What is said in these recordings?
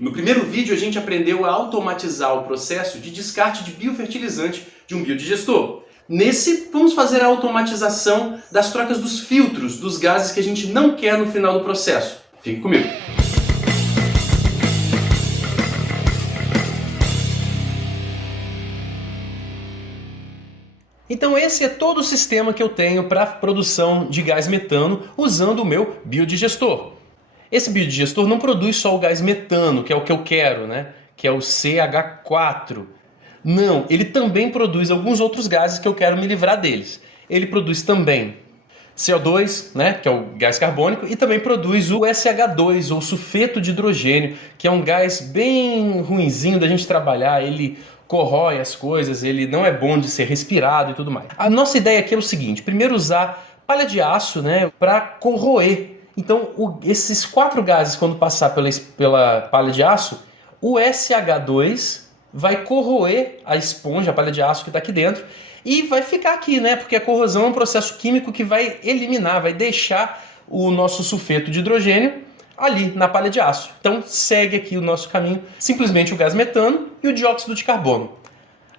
No primeiro vídeo a gente aprendeu a automatizar o processo de descarte de biofertilizante de um biodigestor. Nesse, vamos fazer a automatização das trocas dos filtros dos gases que a gente não quer no final do processo. Fique comigo! Então esse é todo o sistema que eu tenho para a produção de gás metano usando o meu biodigestor. Esse biodigestor não produz só o gás metano, que é o que eu quero, né? Que é o CH4. Não, ele também produz alguns outros gases que eu quero me livrar deles. Ele produz também CO2, né, que é o gás carbônico, e também produz o SH2, ou sulfeto de hidrogênio, que é um gás bem ruinzinho da gente trabalhar, ele corrói as coisas, ele não é bom de ser respirado e tudo mais. A nossa ideia aqui é o seguinte: primeiro usar palha de aço, né, para corroer. Então esses 4 gases, quando passar pela palha de aço, o SH2 vai corroer a esponja, a palha de aço que está aqui dentro, e vai ficar aqui, né? Porque a corrosão é um processo químico que vai eliminar, vai deixar o nosso sulfeto de hidrogênio ali na palha de aço. Então segue aqui o nosso caminho, simplesmente o gás metano e o dióxido de carbono.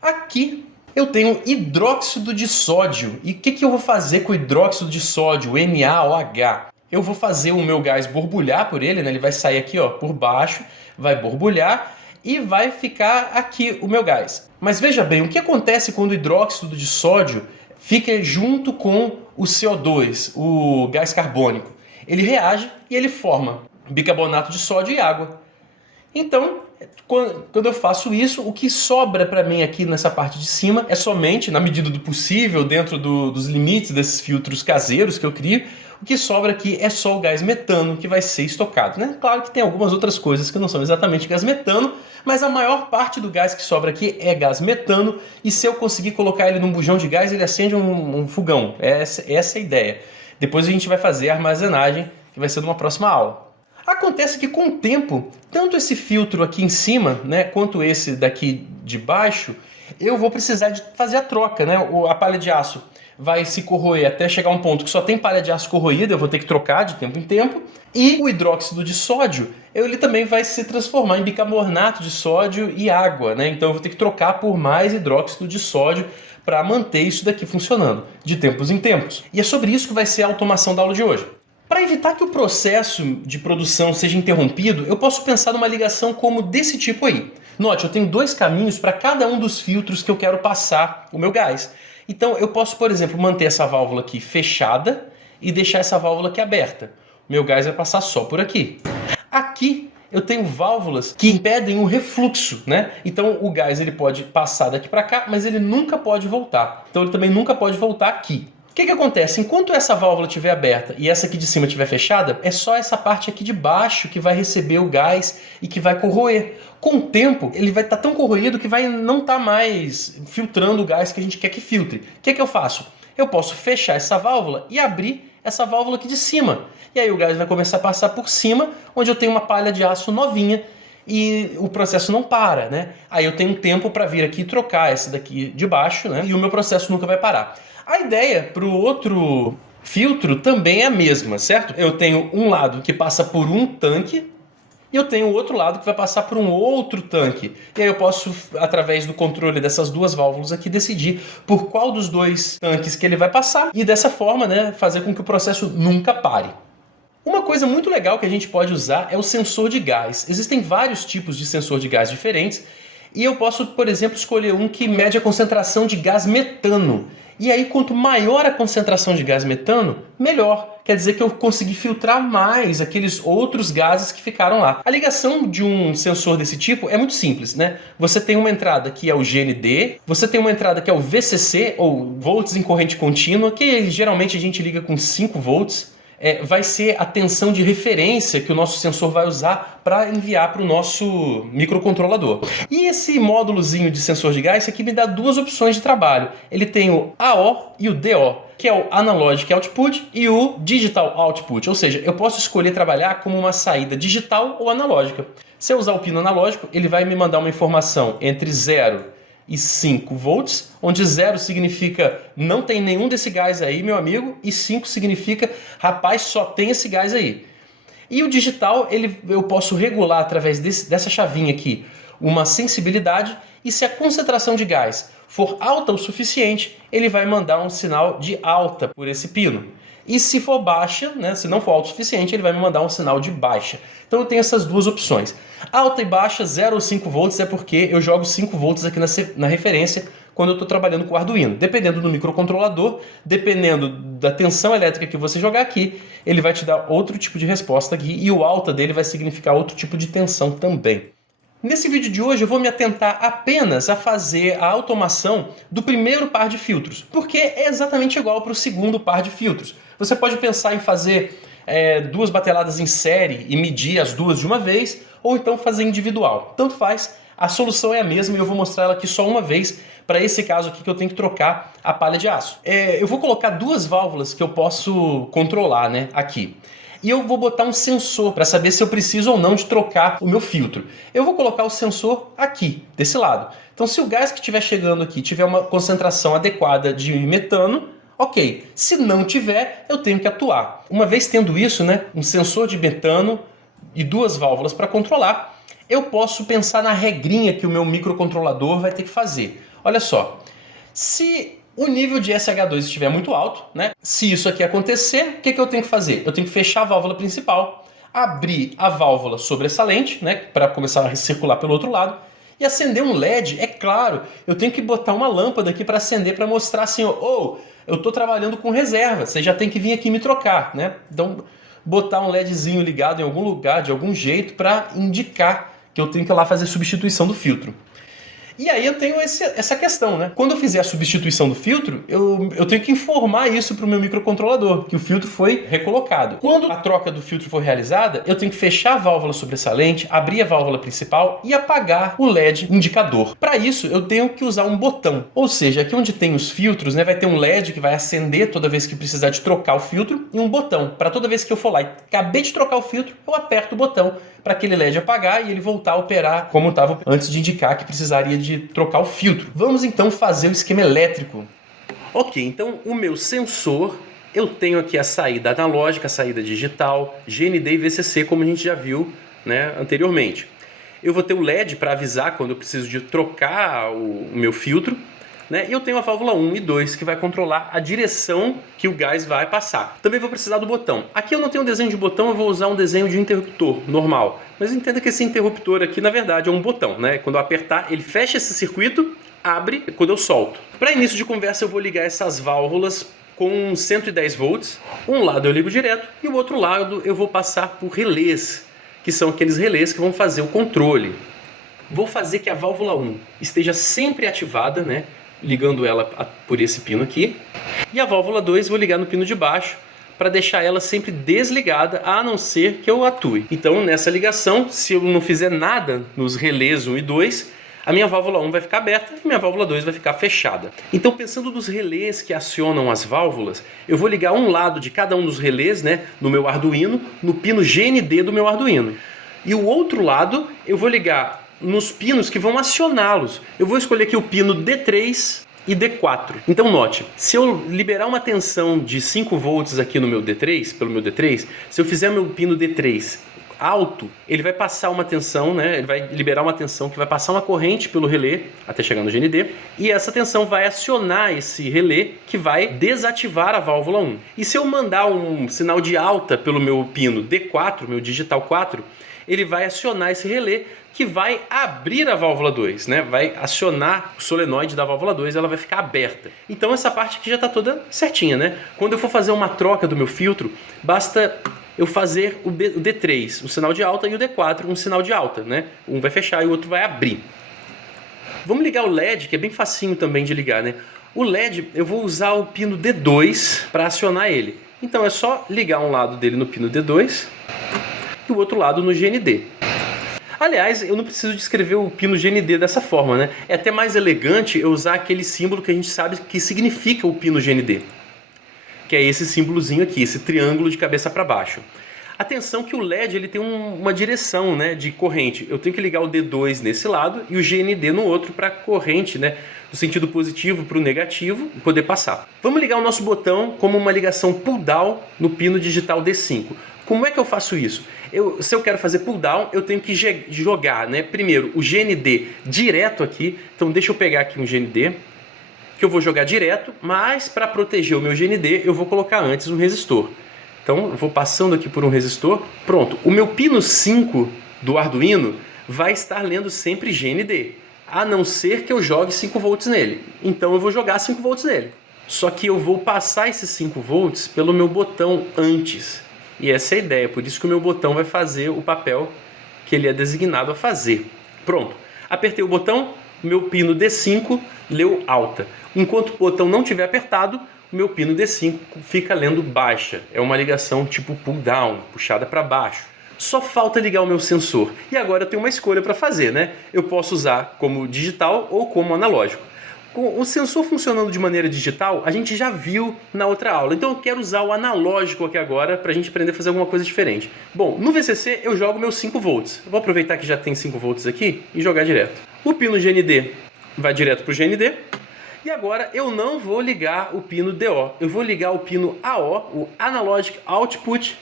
Aqui eu tenho hidróxido de sódio. E o que eu vou fazer com o hidróxido de sódio, NaOH? Eu vou fazer o meu gás borbulhar por ele, né? Ele vai sair aqui, ó, por baixo, vai borbulhar e vai ficar aqui o meu gás. Mas veja bem, o que acontece quando o hidróxido de sódio fica junto com o CO2, o gás carbônico? Ele reage e ele forma bicarbonato de sódio e água. Então, quando eu faço isso, o que sobra para mim aqui nessa parte de cima é somente, na medida do possível, dentro dos limites desses filtros caseiros que eu crio, o que sobra aqui é só o gás metano que vai ser estocado, né? Claro que tem algumas outras coisas que não são exatamente gás metano, mas a maior parte do gás que sobra aqui é gás metano, e se eu conseguir colocar ele num bujão de gás, ele acende um fogão. Essa é a ideia. Depois a gente vai fazer a armazenagem, que vai ser numa próxima aula. Acontece que com o tempo, tanto esse filtro aqui em cima, né, quanto esse daqui de baixo, eu vou precisar de fazer a troca, né? A palha de aço vai se corroer até chegar a um ponto que só tem palha de aço corroída, eu vou ter que trocar de tempo em tempo. E o hidróxido de sódio, ele também vai se transformar em bicarbonato de sódio e água, né? Então eu vou ter que trocar por mais hidróxido de sódio para manter isso daqui funcionando, de tempos em tempos. E é sobre isso que vai ser a automação da aula de hoje. Para evitar que o processo de produção seja interrompido, eu posso pensar numa ligação como desse tipo aí. Note, eu tenho 2 caminhos para cada um dos filtros que eu quero passar o meu gás. Então eu posso, por exemplo, manter essa válvula aqui fechada e deixar essa válvula aqui aberta. Meu gás vai passar só por aqui. Aqui eu tenho válvulas que impedem o refluxo, né? Então o gás ele pode passar daqui para cá, mas ele nunca pode voltar. Então ele também nunca pode voltar aqui. O que acontece? Enquanto essa válvula estiver aberta e essa aqui de cima estiver fechada, é só essa parte aqui de baixo que vai receber o gás e que vai corroer. Com o tempo, ele vai estar tão corroído que vai não estar mais filtrando o gás que a gente quer que filtre. O que eu faço? Eu posso fechar essa válvula e abrir essa válvula aqui de cima. E aí o gás vai começar a passar por cima, onde eu tenho uma palha de aço novinha e o processo não para, né? Aí eu tenho tempo para vir aqui e trocar essa daqui de baixo, né? E o meu processo nunca vai parar. A ideia para o outro filtro também é a mesma, certo? Eu tenho um lado que passa por um tanque e eu tenho o outro lado que vai passar por um outro tanque. E aí eu posso, através do controle dessas 2 válvulas aqui, decidir por qual dos 2 tanques que ele vai passar e dessa forma, né, fazer com que o processo nunca pare. Uma coisa muito legal que a gente pode usar é o sensor de gás. Existem vários tipos de sensor de gás diferentes e eu posso, por exemplo, escolher um que mede a concentração de gás metano. E aí, quanto maior a concentração de gás metano, melhor. Quer dizer que eu consegui filtrar mais aqueles outros gases que ficaram lá. A ligação de um sensor desse tipo é muito simples, né? Você tem uma entrada que é o GND, você tem uma entrada que é o VCC, ou volts em corrente contínua, que geralmente a gente liga com 5 volts. Vai ser a tensão de referência que o nosso sensor vai usar para enviar para o nosso microcontrolador. E esse módulozinho de sensor de gás aqui me dá 2 opções de trabalho. Ele tem o AO e o DO, que é o Analog Output e o Digital Output. Ou seja, eu posso escolher trabalhar como uma saída digital ou analógica. Se eu usar o pino analógico, ele vai me mandar uma informação entre 0 e 5 volts, onde 0 significa não tem nenhum desse gás aí, meu amigo, e 5 significa, rapaz, só tem esse gás aí. E o digital, eu posso regular através dessa chavinha aqui uma sensibilidade, e se a concentração de gás for alta o suficiente, ele vai mandar um sinal de alta por esse pino. E se for baixa, né, se não for alto o suficiente, ele vai me mandar um sinal de baixa. Então eu tenho essas duas opções. Alta e baixa, 0 ou 5 volts, é porque eu jogo 5 volts aqui na referência quando eu estou trabalhando com o Arduino. Dependendo do microcontrolador, dependendo da tensão elétrica que você jogar aqui, ele vai te dar outro tipo de resposta aqui, e o alta dele vai significar outro tipo de tensão também. Nesse vídeo de hoje eu vou me atentar apenas a fazer a automação do primeiro par de filtros, porque é exatamente igual para o segundo par de filtros. Você pode pensar em fazer duas bateladas em série e medir as duas de uma vez, ou então fazer individual. Tanto faz, a solução é a mesma e eu vou mostrar ela aqui só uma vez, para esse caso aqui que eu tenho que trocar a palha de aço. Eu vou colocar duas válvulas que eu posso controlar, né, aqui. E eu vou botar um sensor para saber se eu preciso ou não de trocar o meu filtro. Eu vou colocar o sensor aqui, desse lado. Então se o gás que estiver chegando aqui tiver uma concentração adequada de metano, ok. Se não tiver, eu tenho que atuar. Uma vez tendo isso, né, um sensor de metano e duas válvulas para controlar, eu posso pensar na regrinha que o meu microcontrolador vai ter que fazer. Olha só, se o nível de SH2 estiver muito alto, né? Se isso aqui acontecer, o que eu tenho que fazer? Eu tenho que fechar a válvula principal, abrir a válvula sobressalente, né, para começar a circular pelo outro lado, e acender um LED. É claro, eu tenho que botar uma lâmpada aqui para acender, para mostrar assim, eu estou trabalhando com reserva, você já tem que vir aqui me trocar, né? Então, botar um LEDzinho ligado em algum lugar, de algum jeito, para indicar que eu tenho que ir lá fazer substituição do filtro. E aí eu tenho essa questão, né? Quando eu fizer a substituição do filtro, eu tenho que informar isso para o meu microcontrolador, que o filtro foi recolocado. Quando a troca do filtro for realizada, eu tenho que fechar a válvula sobressalente, abrir a válvula principal e apagar o LED indicador. Para isso, eu tenho que usar um botão. Ou seja, aqui onde tem os filtros, né, vai ter um LED que vai acender toda vez que precisar de trocar o filtro, e um botão. Para toda vez que eu for lá e acabei de trocar o filtro, eu aperto o botão para aquele LED apagar e ele voltar a operar como estava antes de indicar que precisaria de trocar o filtro. Vamos então fazer o esquema elétrico. Ok, então o meu sensor, eu tenho aqui a saída analógica, a saída digital, GND e VCC, como a gente já viu, né, anteriormente. Eu vou ter o LED para avisar quando eu preciso de trocar o meu filtro, né? E eu tenho a válvula 1 e 2 que vai controlar a direção que o gás vai passar. Também vou precisar do botão. Aqui eu não tenho um desenho de botão, eu vou usar um desenho de interruptor normal. Mas entenda que esse interruptor aqui na verdade é um botão, né? Quando eu apertar, ele fecha esse circuito, abre quando eu solto. Para início de conversa eu vou ligar essas válvulas com 110 volts. Um lado eu ligo direto e o outro lado eu vou passar por relés, que são aqueles relés que vão fazer o controle. Vou fazer que a válvula 1 esteja sempre ativada, né? Ligando ela por esse pino aqui. E a válvula 2 vou ligar no pino de baixo para deixar ela sempre desligada, a não ser que eu atue. Então nessa ligação, se eu não fizer nada nos relés 1 e 2, a minha válvula 1 vai ficar aberta e minha válvula 2 vai ficar fechada. Então pensando nos relés que acionam as válvulas, eu vou ligar um lado de cada um dos relés, né, no meu Arduino, no pino GND do meu Arduino. E o outro lado eu vou ligar nos pinos que vão acioná-los. Eu vou escolher aqui o pino D3 e D4. Então note, se eu liberar uma tensão de 5 volts aqui no meu D3, pelo meu D3, se eu fizer meu pino D3 alto, ele vai passar uma tensão, né? Ele vai liberar uma tensão que vai passar uma corrente pelo relé até chegar no GND, e essa tensão vai acionar esse relé que vai desativar a válvula 1. E se eu mandar um sinal de alta pelo meu pino D4, meu digital 4, ele vai acionar esse relé que vai abrir a válvula 2, né? Vai acionar o solenoide da válvula 2, ela vai ficar aberta. Então essa parte aqui já está toda certinha, né? Quando eu for fazer uma troca do meu filtro, basta eu fazer o D3, um sinal de alta, e o D4, um sinal de alta, né? Um vai fechar e o outro vai abrir. Vamos ligar o LED, que é bem facinho também de ligar, né? O LED, eu vou usar o pino D2 para acionar ele. Então é só ligar um lado dele no pino D2 e o outro lado no GND. Aliás, eu não preciso descrever o pino GND dessa forma, né? É até mais elegante eu usar aquele símbolo que a gente sabe que significa o pino GND, que é esse símbolozinho aqui, esse triângulo de cabeça para baixo. Atenção que o LED ele tem uma direção, né, de corrente. Eu tenho que ligar o D2 nesse lado e o GND no outro para a corrente, né, do sentido positivo para o negativo poder passar. Vamos ligar o nosso botão como uma ligação pull-down no pino digital D5. Como é que eu faço isso? Se eu quero fazer pull down, eu tenho que jogar, né, primeiro o GND direto aqui. Então deixa eu pegar aqui um GND, que eu vou jogar direto, mas para proteger o meu GND, eu vou colocar antes um resistor. Então eu vou passando aqui por um resistor. Pronto, o meu pino 5 do Arduino vai estar lendo sempre GND, a não ser que eu jogue 5 volts nele. Então eu vou jogar 5 volts nele. Só que eu vou passar esses 5 volts pelo meu botão antes. E essa é a ideia, por isso que o meu botão vai fazer o papel que ele é designado a fazer. Pronto, apertei o botão, meu pino D5 leu alta. Enquanto o botão não estiver apertado, o meu pino D5 fica lendo baixa. É uma ligação tipo pull down, puxada para baixo. Só falta ligar o meu sensor. E agora eu tenho uma escolha para fazer, né? Eu posso usar como digital ou como analógico. Com o sensor funcionando de maneira digital, a gente já viu na outra aula. Então eu quero usar o analógico aqui agora para a gente aprender a fazer alguma coisa diferente. Bom, no VCC eu jogo meus 5 volts. Eu vou aproveitar que já tem 5 volts aqui e jogar direto. O pino GND vai direto para o GND. E agora eu não vou ligar o pino DO. Eu vou ligar o pino AO, o Analog Output,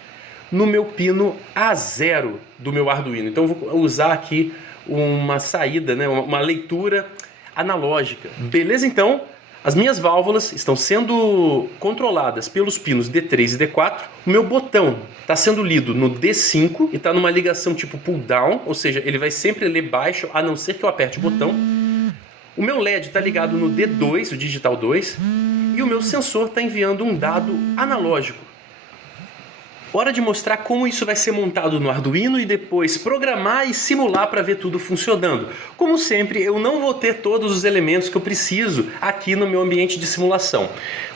no meu pino A0 do meu Arduino. Então eu vou usar aqui uma saída, né, uma leitura analógica. Beleza? Então, as minhas válvulas estão sendo controladas pelos pinos D3 e D4. O meu botão está sendo lido no D5 e está numa ligação tipo pull down, ou seja, ele vai sempre ler baixo, a não ser que eu aperte o botão. O meu LED está ligado no D2, o digital 2, e o meu sensor está enviando um dado analógico. Hora de mostrar como isso vai ser montado no Arduino e depois programar e simular para ver tudo funcionando. Como sempre, eu não vou ter todos os elementos que eu preciso aqui no meu ambiente de simulação.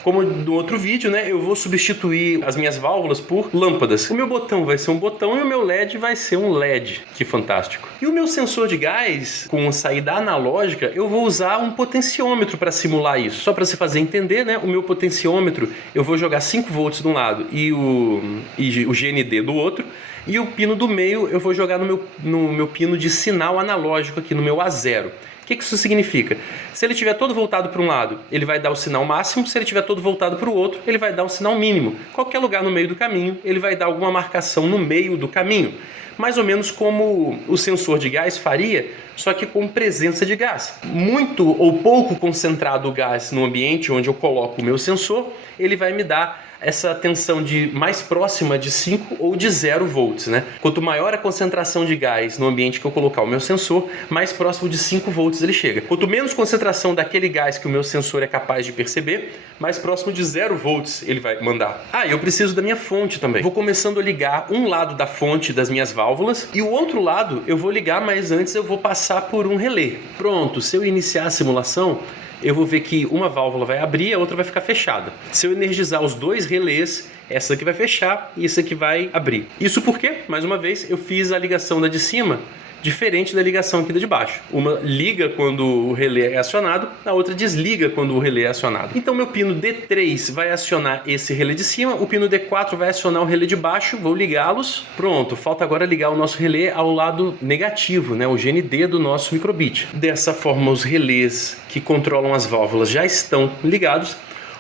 Como no outro vídeo, né, eu vou substituir as minhas válvulas por lâmpadas. O meu botão vai ser um botão e o meu LED vai ser um LED. Que fantástico. E o meu sensor de gás, com saída analógica, eu vou usar um potenciômetro para simular isso. Só para você fazer entender, né, o meu potenciômetro, eu vou jogar 5 volts de um lado e o GND do outro. E o pino do meio eu vou jogar no meu pino de sinal analógico aqui, no meu A0. O que isso significa? Se ele estiver todo voltado para um lado, ele vai dar o sinal máximo. Se ele estiver todo voltado para o outro, ele vai dar um sinal mínimo. Qualquer lugar no meio do caminho, ele vai dar alguma marcação no meio do caminho. Mais ou menos como o sensor de gás faria, só que com presença de gás. Muito ou pouco concentrado o gás no ambiente onde eu coloco o meu sensor, ele vai me dar essa tensão de mais próxima de 5 ou de 0 volts, né? Quanto maior a concentração de gás no ambiente que eu colocar o meu sensor, mais próximo de 5 volts ele chega. Quanto menos concentração daquele gás que o meu sensor é capaz de perceber, mais próximo de 0 volts ele vai mandar. Ah, e eu preciso da minha fonte também. Vou começando a ligar um lado da fonte das minhas válvulas e o outro lado eu vou ligar, mas antes eu vou passar por um relé. Pronto, se eu iniciar a simulação, eu vou ver que uma válvula vai abrir e a outra vai ficar fechada. Se eu energizar os dois relés, essa aqui vai fechar e essa aqui vai abrir. Isso porque, mais uma vez, eu fiz a ligação da de cima diferente da ligação aqui da de baixo. Uma liga quando o relé é acionado, a outra desliga quando o relé é acionado. Então meu pino D3 vai acionar esse relé de cima, o pino D4 vai acionar o relé de baixo, vou ligá-los. Pronto, falta agora ligar o nosso relé ao lado negativo, né, o GND do nosso microbit. Dessa forma, os relés que controlam as válvulas já estão ligados.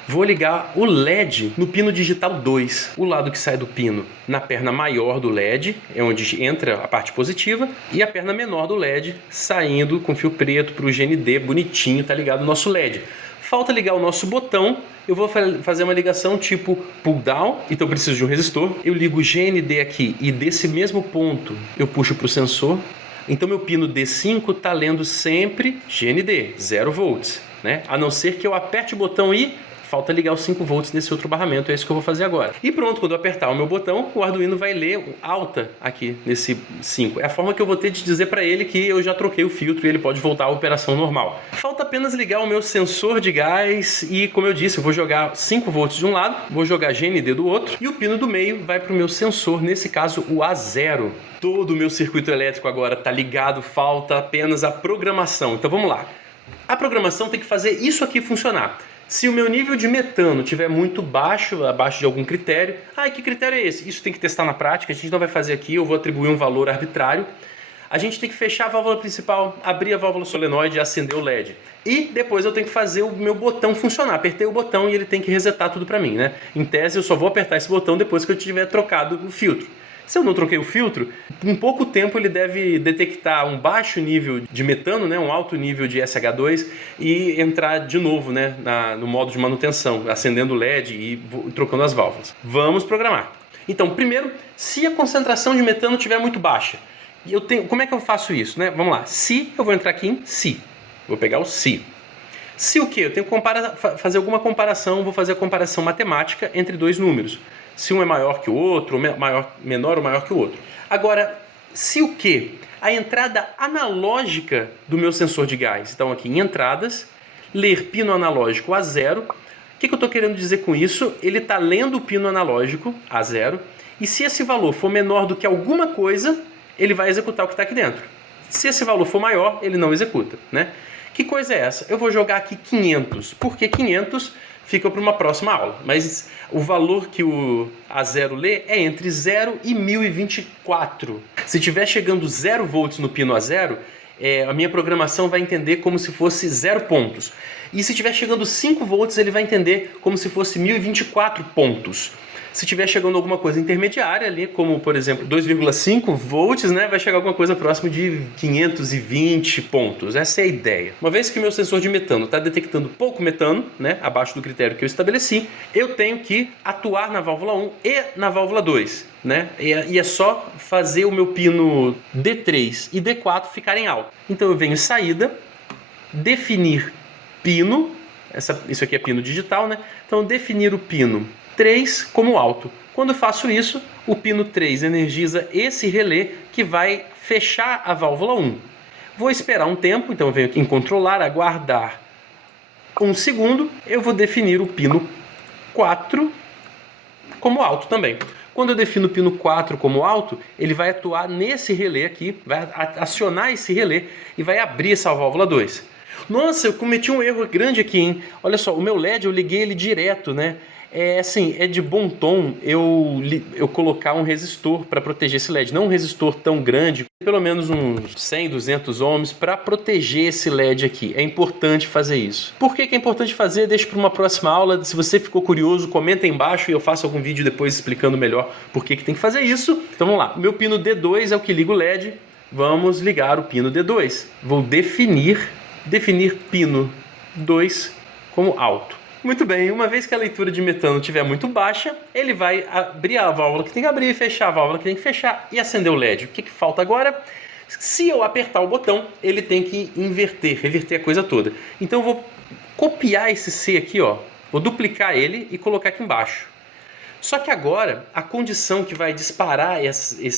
Vou ligar o LED no pino digital 2, o lado que sai do pino na perna maior do LED, é onde entra a parte positiva, e a perna menor do LED saindo com fio preto para o GND bonitinho, tá ligado o nosso LED. Falta ligar o nosso botão, eu vou fazer uma ligação tipo pull down, então eu preciso de um resistor. Eu ligo o GND aqui e desse mesmo ponto eu puxo para o sensor. Então meu pino D5 está lendo sempre GND, 0 volts, né? A não ser que eu aperte o botão e falta ligar os 5 volts nesse outro barramento, é isso que eu vou fazer agora. E pronto, quando eu apertar o meu botão, o Arduino vai ler alta aqui nesse 5. É a forma que eu vou ter de dizer para ele que eu já troquei o filtro e ele pode voltar à operação normal. Falta apenas ligar o meu sensor de gás e, como eu disse, eu vou jogar 5 volts de um lado, vou jogar GND do outro e o pino do meio vai para o meu sensor, nesse caso o A0. Todo o meu circuito elétrico agora está ligado, falta apenas a programação. Então vamos lá. A programação tem que fazer isso aqui funcionar. Se o meu nível de metano estiver muito baixo, abaixo de algum critério, que critério é esse? Isso tem que testar na prática, a gente não vai fazer aqui, eu vou atribuir um valor arbitrário. A gente tem que fechar a válvula principal, abrir a válvula solenoide e acender o LED. E depois eu tenho que fazer o meu botão funcionar. Apertei o botão e ele tem que resetar tudo para mim, né? Em tese eu só vou apertar esse botão depois que eu tiver trocado o filtro. Se eu não troquei o filtro, em pouco tempo ele deve detectar um baixo nível de metano, né, um alto nível de SH2 e entrar de novo, né, no modo de manutenção, acendendo o LED e trocando as válvulas. Vamos programar. Então, primeiro, se a concentração de metano estiver muito baixa, como é que eu faço isso, né? Vamos lá. Se eu vou entrar aqui em se. Vou pegar o se. Se o quê? Eu tenho que fazer alguma comparação, vou fazer a comparação matemática entre dois números. Se um é maior que o outro, menor ou maior que o outro. Agora, se o quê? A entrada analógica do meu sensor de gás. Então aqui em entradas, ler pino analógico a 0. O que eu estou querendo dizer com isso? Ele está lendo o pino analógico a 0. E se esse valor for menor do que alguma coisa, ele vai executar o que está aqui dentro. Se esse valor for maior, ele não executa, né? Que coisa é essa? Eu vou jogar aqui 500. Por que 500? Fica para uma próxima aula. Mas o valor que o A0 lê é entre 0 e 1024. Se estiver chegando 0 volts no pino A0, a minha programação vai entender como se fosse 0 pontos. E se estiver chegando 5 volts, ele vai entender como se fosse 1024 pontos. Se estiver chegando alguma coisa intermediária ali, como por exemplo 2,5 volts, né, vai chegar alguma coisa próximo de 520 pontos. Essa é a ideia. Uma vez que o meu sensor de metano está detectando pouco metano, né, abaixo do critério que eu estabeleci, eu tenho que atuar na válvula 1 e na válvula 2. Né? E é só fazer o meu pino D3 e D4 ficarem alto. Então eu venho em saída, definir pino, isso aqui é pino digital, né? Então definir o pino 3 como alto. Quando eu faço isso, o pino 3 energiza esse relé que vai fechar a válvula 1. Vou esperar um tempo, então eu venho aqui em controlar, aguardar 1 segundo, eu vou definir o pino 4 como alto também. Quando eu defino o pino 4 como alto, ele vai atuar nesse relé aqui, vai acionar esse relé e vai abrir essa válvula 2. Nossa, eu cometi um erro grande aqui, hein? Olha só, o meu LED eu liguei ele direto, né? É de bom tom eu colocar um resistor para proteger esse LED. Não um resistor tão grande, pelo menos uns 100, 200 ohms para proteger esse LED aqui. É importante fazer isso. Por que é importante fazer? Deixa para uma próxima aula. Se você ficou curioso, comenta aí embaixo e eu faço algum vídeo depois explicando melhor por que tem que fazer isso. Então vamos lá. O meu pino D2 é o que liga o LED. Vamos ligar o pino D2. Vou definir pino 2 como alto. Muito bem, uma vez que a leitura de metano estiver muito baixa, ele vai abrir a válvula que tem que abrir, fechar a válvula que tem que fechar e acender o LED. O que falta agora? Se eu apertar o botão, ele tem que reverter a coisa toda. Então eu vou copiar esse C aqui, ó, vou duplicar ele e colocar aqui embaixo. Só que agora, a condição que vai disparar esse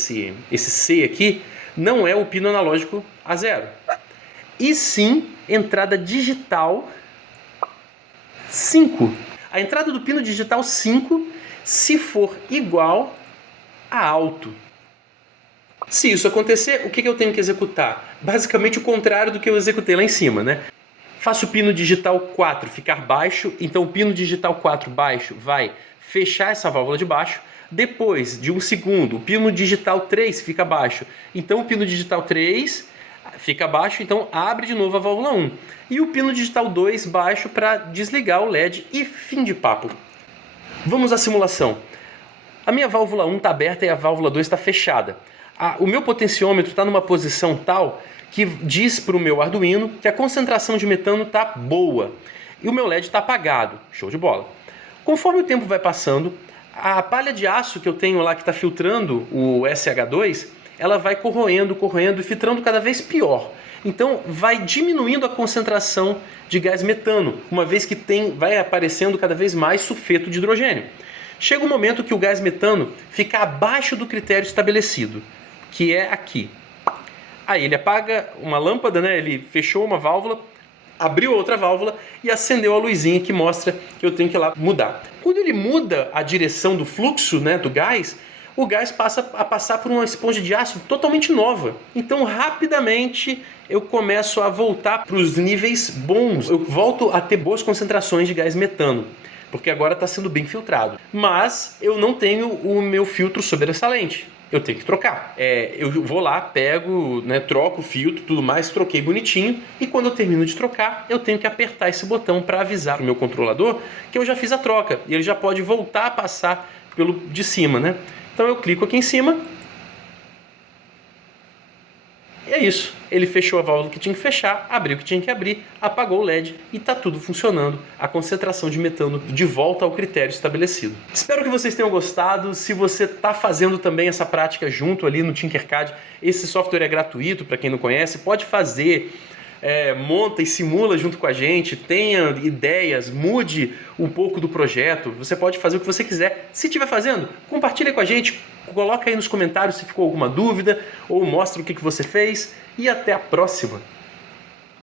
C aqui não é o pino analógico A0, e sim entrada digital 5. A entrada do pino digital 5, se for igual a alto. Se isso acontecer, o que eu tenho que executar? Basicamente o contrário do que eu executei lá em cima, né? Faço o pino digital 4 ficar baixo, então o pino digital 4 baixo vai fechar essa válvula de baixo. Depois de 1 segundo, o pino digital 3 fica baixo, então o pino digital 3 fica baixo, então abre de novo a válvula 1. E o pino digital 2 baixo para desligar o LED e fim de papo. Vamos à simulação. A minha válvula 1 está aberta e a válvula 2 está fechada. O meu potenciômetro está numa posição tal que diz para o meu Arduino que a concentração de metano está boa. E o meu LED está apagado. Show de bola. Conforme o tempo vai passando, a palha de aço que eu tenho lá que está filtrando o SH2, ela vai corroendo e filtrando cada vez pior. Então vai diminuindo a concentração de gás metano, uma vez que vai aparecendo cada vez mais sulfeto de hidrogênio. Chega um momento que o gás metano fica abaixo do critério estabelecido, que é aqui. Aí ele apaga uma lâmpada, né? Ele fechou uma válvula, abriu outra válvula e acendeu a luzinha que mostra que eu tenho que ir lá mudar. Quando ele muda a direção do fluxo, né, do gás, o gás passa a passar por uma esponja de aço totalmente nova. Então, rapidamente, eu começo a voltar para os níveis bons. Eu volto a ter boas concentrações de gás metano, porque agora está sendo bem filtrado. Mas eu não tenho o meu filtro sobressalente. Eu tenho que trocar. Eu vou lá, pego, né, troco o filtro, tudo mais, troquei bonitinho. E quando eu termino de trocar, eu tenho que apertar esse botão para avisar o meu controlador que eu já fiz a troca. E ele já pode voltar a passar pelo de cima, né? Então eu clico aqui em cima E é isso. Ele fechou a válvula que tinha que fechar, abriu o que tinha que abrir, apagou o LED e está tudo funcionando. A concentração de metano de volta ao critério estabelecido. Espero que vocês tenham gostado. Se você está fazendo também essa prática junto ali no Tinkercad, esse software é gratuito para quem não conhece, pode fazer. Monta e simula junto com a gente, tenha ideias, mude um pouco do projeto, você pode fazer o que você quiser. Se estiver fazendo, compartilha com a gente, coloca aí nos comentários se ficou alguma dúvida ou mostra o que você fez e até a próxima!